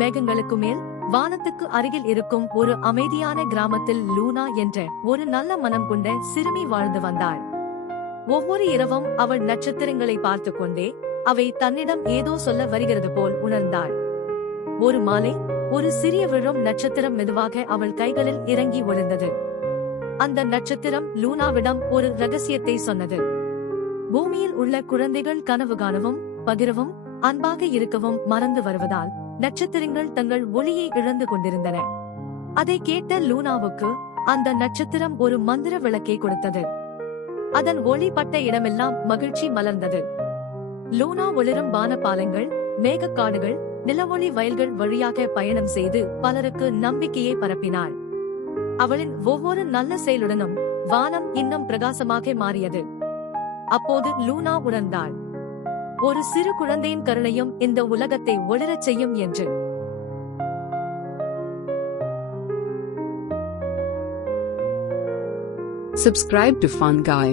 மேகங்களுக்கு மேல் வானத்துக்கு அருகில் இருக்கும் ஒரு அமைதியான கிராமத்தில் லூனா என்ற ஒரு நல்ல மனம் கொண்ட சிறுமி வாழ்ந்து வந்தாள். ஒவ்வொரு இரவும் அவள் நட்சத்திரங்களை பார்த்து கொண்டே அவை தன்னிடம் ஏதோ சொல்ல வருகிறது போல் உணர்ந்தாள். ஒரு மாலை ஒரு சிறிய விழும் நட்சத்திரம் மெதுவாக அவள் கைகளில் இறங்கி ஒளிர்ந்தது. அந்த நட்சத்திரம் லூனாவிடம் ஒரு ரகசியத்தை சொன்னது. பூமியில் உள்ள குழந்தைகள் கனவு காணவும் பகிரவும் அன்பாக இருக்கவும் மறந்து வருவதால் நட்சத்திரங்கள் தங்கள் ஒளியை இழந்து கொண்டிருந்தன. அதை கேட்ட லூனாவுக்கு அந்த நட்சத்திரம் ஒரு மந்திர விளக்கை கொடுத்தது. அதன் ஒளி பட்ட இடமெல்லாம் மகிழ்ச்சி மலர்ந்தது. லூனா ஒளிரும் வானபாலங்கள், மேகக்காடுகள், நிலவொளி வயல்கள் வழியாக பயணம் செய்து பலருக்கு நம்பிக்கையை பரப்பினாள். அவளின் ஒவ்வொரு நல்ல செயலுடனும் வானம் இன்னும் பிரகாசமாக மாறியது. அப்போது லூனா உணர்ந்தாள், ஒரு சிறு குழந்தையின் கருணையும் இந்த உலகத்தை ஒளிரச் செய்யும் என்று. Subscribe to Fun Guy.